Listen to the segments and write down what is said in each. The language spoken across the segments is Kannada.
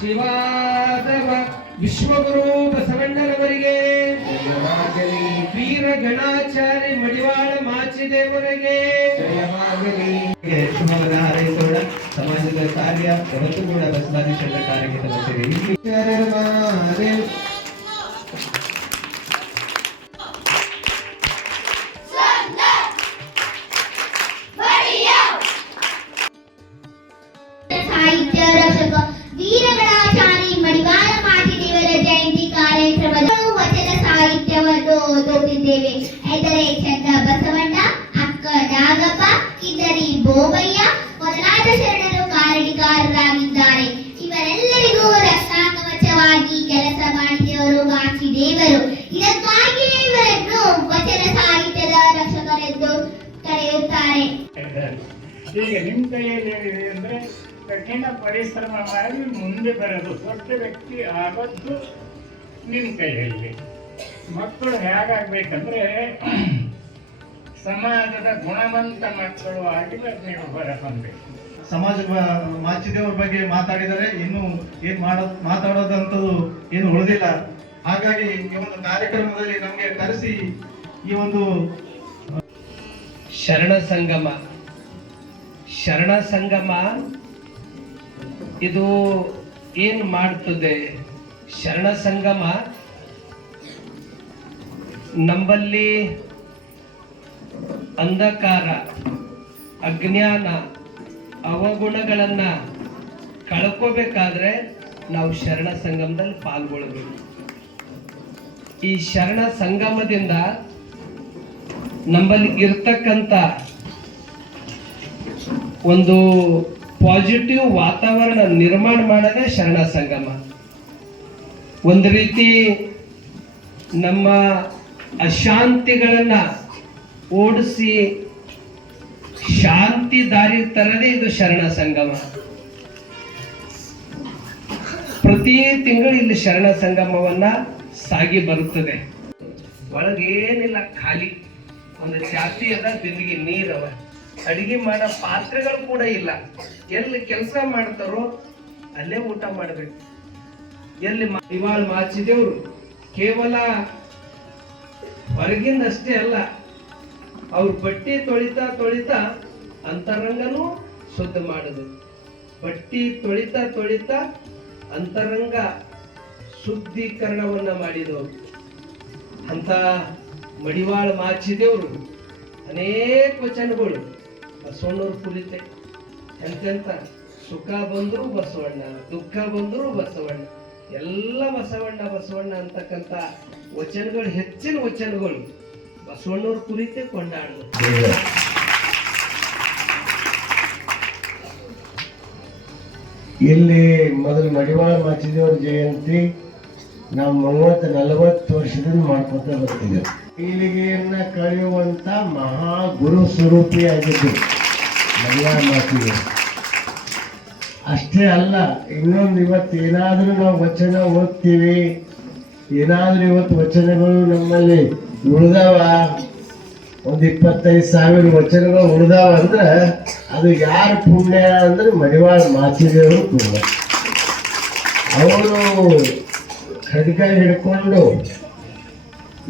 ಶಿವಾದವ ವಿಶ್ವಗುರು ಬಸವಣ್ಣನವರಿಗೆ, ವೀರ ಗಣಾಚಾರ್ಯ ಮಡಿವಾಳ ಮಾಚಿದೇವರಿಗೆ ಶುಭವನ್ನ ಹಾರೈಸೋಣ. ಸಮಾಜದ ಕಾರ್ಯ ಯಾವತ್ತೂ ಕೂಡ ಬಸವಾದಿ ಕಾರ್ಯಕ್ಕೆ ತಲುಪಿದೆ. ಸಾಹಿತ್ಯ ರಕ್ಷಕ ವೀರಗಣಾಚಾರ್ಯ ಮಡಿವಾಳ ಮಾಚಿದೇವರ ಜಯಂತಿ ಕಾರ್ಯಕ್ರಮದ ವಚನ ಸಾಹಿತ್ಯವನ್ನು ಓದುತ್ತಿದ್ದೇವೆ. ಎಂದರೆ ಚಂದ ಬಸವಣ್ಣ, ಅಕ್ಕ ನಾಗಪ್ಪ, ಕಿದ್ದರಿ ಬೋಬಯ್ಯ ಮೊದಲಾದ ಶರಣರು ಕಾರಣಿಕಾರರಾಗಿದ್ದಾರೆ. ಇವರೆಲ್ಲರಿಗೂ ರಕ್ಷಾಕವಚವಾಗಿ ಕೆಲಸ ಮಾಡಿದವರು ಮಾಚಿದೇವರು. ಇದಕ್ಕಾಗಿಯೇ ಇವರನ್ನು ವಚನ ಸಾಹಿತ್ಯದ ರಕ್ಷಕರೆಂದು ಕರೆಯುತ್ತಾರೆ. ಈಗ ನಿಮ್ಮ ಕೈಯಲ್ಲಿ ಏನಿದೆ ಅಂದ್ರೆ ಕಠಿಣ ಪರಿಶ್ರಮ ಮಾಡಿ ಮುಂದೆ ಬರೋದು, ದೊಡ್ಡ ವ್ಯಕ್ತಿ ಆಗೋದು ನಿಮ್ಮ ಕೈಯಲ್ಲಿ. ಮಕ್ಕಳು ಹೇಗಾಗಬೇಕಂದ್ರೆ ಸಮಾಜದ ಗುಣವಂತ ಮಕ್ಕಳು ಆಗಿ ನೀವು ಹೊರಬಂದಬೇಕು. ಸಮಾಜ ಮಾಚಿದೇವ್ರ ಬಗ್ಗೆ ಮಾತಾಡಿದರೆ ಇನ್ನು ಏನ್ ಮಾತಾಡೋದಂಥದ್ದು ಏನು ಉಳಿದಿಲ್ಲ. ಹಾಗಾಗಿ ಈ ಒಂದು ಕಾರ್ಯಕ್ರಮದಲ್ಲಿ ನಮಗೆ ಕರೆಸಿ ಈ ಒಂದು ಶರಣ ಸಂಗಮ ಇದು ಏನು ಮಾಡ್ತದೆ? ಶರಣ ಸಂಗಮ ನಮ್ಮಲ್ಲಿ ಅಂಧಕಾರ, ಅಜ್ಞಾನ, ಅವಗುಣಗಳನ್ನ ಕಳ್ಕೋಬೇಕಾದ್ರೆ ನಾವು ಶರಣ ಸಂಗಮದಲ್ಲಿ ಪಾಲ್ಗೊಳ್ಬೇಕು. ಈ ಶರಣ ಸಂಗಮದಿಂದ ನಮ್ಮಲ್ಲಿ ಇರ್ತಕ್ಕಂಥ ಒಂದು ಪಾಸಿಟಿವ್ ವಾತಾವರಣ ನಿರ್ಮಾಣ ಮಾಡೋದೇ ಶರಣ ಸಂಗಮ. ಒಂದು ರೀತಿ ನಮ್ಮ ಅಶಾಂತಿಗಳನ್ನ ಓಡಿಸಿ ಶಾಂತಿ ದಾರಿ ತರದೇ ಇದು ಶರಣ ಸಂಗಮ. ಪ್ರತಿ ತಿಂಗಳು ಇಲ್ಲಿ ಶರಣ ಸಂಗಮವನ್ನ ಸಾಗಿ ಬರುತ್ತದೆ. ಒಳಗೇನಿಲ್ಲ, ಖಾಲಿ ಒಂದು ಚಾತಿ ಅದ, ಬಿಂದಿಗೆ ನೀರವ, ಅಡಿಗೆ ಮಾಡೋ ಪಾತ್ರೆಗಳು ಕೂಡ ಇಲ್ಲ. ಎಲ್ಲಿ ಕೆಲಸ ಮಾಡ್ತಾರೋ ಅಲ್ಲೇ ಊಟ ಮಾಡಬೇಕು. ಎಲ್ಲಿ ಮಡಿವಾಳ ಮಾಚಿದೇವರು ಕೇವಲ ಹೊರಗಿಂದಷ್ಟೇ ಅಲ್ಲ, ಅವ್ರು ಬಟ್ಟೆ ತೊಳಿತಾ ಅಂತರಂಗನೂ ಶುದ್ಧ ಮಾಡುದು. ಬಟ್ಟಿ ತೊಳಿತಾ ಅಂತರಂಗ ಶುದ್ಧೀಕರಣವನ್ನ ಮಾಡಿದವರು ಅಂತ ಮಡಿವಾಳ ಮಾಚಿದೇವರು ಅನೇಕ ವಚನಗಳು ಬಸವಣ್ಣವ್ರ ಕುರಿತೆ. ಎಂತೆಂತ ಸುಖ ಬಂದ್ರು ಬಸವಣ್ಣ, ದುಃಖ ಬಂದ್ರು ಬಸವಣ್ಣ, ಎಲ್ಲ ಬಸವಣ್ಣ ಅಂತಕ್ಕಂಥ ವಚನಗಳು, ಹೆಚ್ಚಿನ ವಚನಗಳು ಬಸವಣ್ಣವ್ರ ಕುರಿತೆ ಕೊಂಡಾಡುದು. ಇಲ್ಲಿ ಮೊದಲು ಮಡಿವಾಳ ಮಾಚಿದೇವ್ರ ಜಯಂತಿ ನಾವು 30-40 ವರ್ಷದಿಂದ ಮಾಡ್ಕೊತ ಬರ್ತಿದ್ದೇವೆ. ಪೀಳಿಗೆಯನ್ನ ಕಳೆಯುವಂತ ಮಹಾ ಗುರು ಸ್ವರೂಪಿಯಾಗಿದ್ದು ಮಡಿವಾಳ ಮಾಚಿದೇವರು. ಅಷ್ಟೇ ಅಲ್ಲ, ಇನ್ನೊಂದು ಇವತ್ತು ಏನಾದರೂ ನಾವು ವಚನ ಓದ್ತೀವಿ, ಏನಾದರೂ ಇವತ್ತು ವಚನಗಳು ನಮ್ಮಲ್ಲಿ ಉಳಿದಾವ, ಒಂದು 25,000 ವಚನಗಳು ಉಳಿದಾವ ಅಂದ್ರೆ ಅದು ಯಾರ ಪುಣ್ಯ ಅಂದ್ರೆ ಮಡಿವಾಳ ಮಾಚಿದೇವರು ಪುಣ್ಯ. ಅವರು ಖಡ್ಗ ಹಿಡ್ಕೊಂಡು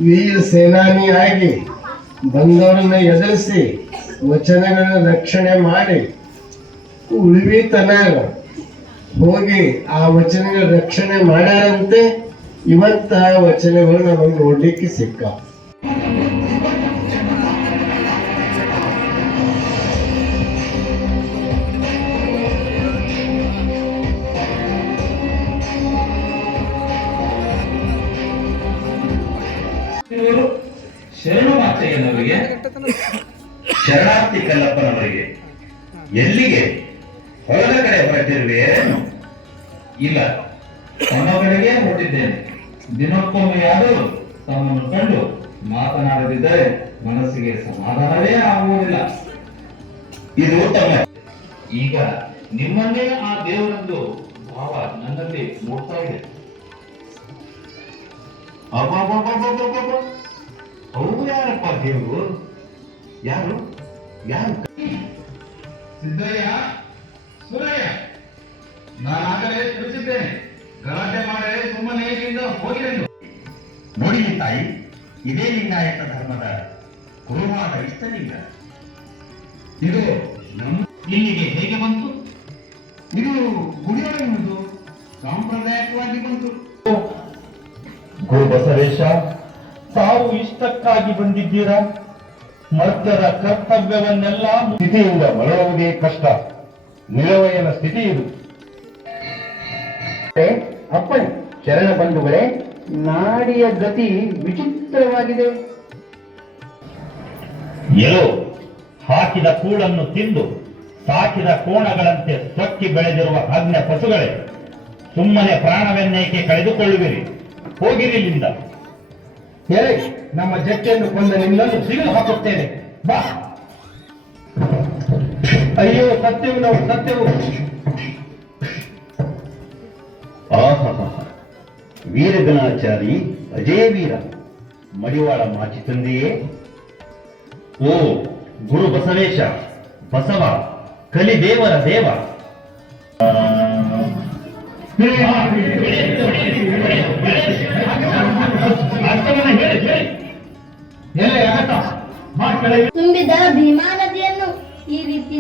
ವೀರ ಸೇನಾನಿಯಾಗಿ ಬಂದವರನ್ನ ಎದುರಿಸಿ ವಚನಗಳನ್ನ ರಕ್ಷಣೆ ಮಾಡಿ ಉಳಿವಿತನ ಹೋಗಿ ಆ ವಚನಗಳ ರಕ್ಷಣೆ ಮಾಡ್ಯಾರಂತೆ. ಇವತ್ತ ವಚನಗಳು ನಮಗೆ ನೋಡ್ಲಿಕ್ಕೆ ಸಿಕ್ಕ. ಶರಣು ಮಾತೆಯನವರಿಗೆ, ಶರಣಾರ್ಥಿ ಕಲ್ಲಪ್ಪನವರಿಗೆ ಎಲ್ಲಿಗೆ ಹೊರದ ಕಡೆ ಹೊರಟಿರುವೇನು? ಇಲ್ಲ, ತಮ್ಮ ಕಡೆಗೆ ಹೊರಟಿದ್ದೇನೆ. ದಿನಕ್ಕೊಮ್ಮೆಯಾದರೂ ತಮ್ಮನ್ನು ಕಂಡು ಮಾತನಾಡದಿದ್ದರೆ ಮನಸ್ಸಿಗೆ ಸಮಾಧಾನವೇ ಆಗುವುದಿಲ್ಲ. ಇದು ತಮ್ಮ. ಈಗ ನಿಮ್ಮನ್ನೇ ಆ ದೇವರೊಂದು ಭಾವ ನನ್ನಲ್ಲಿ ಮೂಡ್ತಾ ಇದೆ. ಅವರು ಯಾರಪ್ಪ ದೇವರು? ಯಾರು ಯಾರು? ಸಿದ್ದಯ್ಯ, ಸುರಯ್ಯ, ನಾನಾಗಲೇ ತಿಳಿಸಿದ್ದೇನೆ. ಗಲಾಟೆ ಮಾಡದೆ ಸುಮ್ಮನೆ ಇಲ್ಲಿಂದ ಹೋಗಿರೆಂದು. ನೋಡಿ ತಾಯಿ, ಇದೇ ಲಿಂಗಾಯತ ಧರ್ಮದ ಕುರುವಾದ ಇಷ್ಟಲಿಂಗ. ಇದು ನಮ್ಮ ಇಲ್ಲಿಗೆ ಹೇಗೆ ಬಂತು? ಇದು ಗುಡಿಯೊಳಗಿರುವುದು ಸಾಂಪ್ರದಾಯಿಕವಾಗಿ ಬಂತು. ಗುರು ಬಸವೇಶ, ತಾವು ಇಷ್ಟಕ್ಕಾಗಿ ಬಂದಿದ್ದೀರಾ? ಮರ್ತರ ಕರ್ತವ್ಯವನ್ನೆಲ್ಲ ಸ್ಥಿತಿಯಿಂದ ಮರಳುವುದೇ ಕಷ್ಟ. ನಿಲವಯನ ಸ್ಥಿತಿ ಇದು. ಅಪ್ಪಣೆ ಶರಣ ಬಂಧುಗಳೇ, ನಾಡಿಯ ಗತಿ ವಿಚಿತ್ರವಾಗಿದೆ. ಎಲ್ಲೋ ಹಾಕಿದ ಕೂಳನ್ನು ತಿಂದು ಸಾಕಿದ ಕೋಣಗಳಂತೆ ಸೊಕ್ಕಿ ಬೆಳೆದಿರುವ ಅಜ್ಞ ಪಶುಗಳೇ, ಸುಮ್ಮನೆ ಪ್ರಾಣವನ್ನೇಕೆ ಕಳೆದುಕೊಳ್ಳುವಿರಿ? ಹೋಗಿರಿಲ್ಲಿಂದ. ಹೇಳಿ, ನಮ್ಮ ಜಟ್ಟಿಯನ್ನು ಕೊಂದ ನಿಮ್ಮನ್ನು ಸಿಗಲು ಹಾಕುತ್ತೇನೆ. ಬಾ. ಅಯ್ಯೋ, ಸತ್ಯವು ನಾವು ಸತ್ಯವು. ಆಹಾ, ವೀರಗಣಾಚಾರಿ ಅಜೇ ವೀರ, ಮಡಿವಾಳ ಮಾಚಿ ತಂದೆಯೇ. ಓ ಗುರು ಬಸವೇಶ, ಬಸವ ಕಲಿದೇವರ ದೇವ. ತುಂಬಿದ ಭೀಮಾ ನದಿಯನ್ನು ಈ ರೀತಿ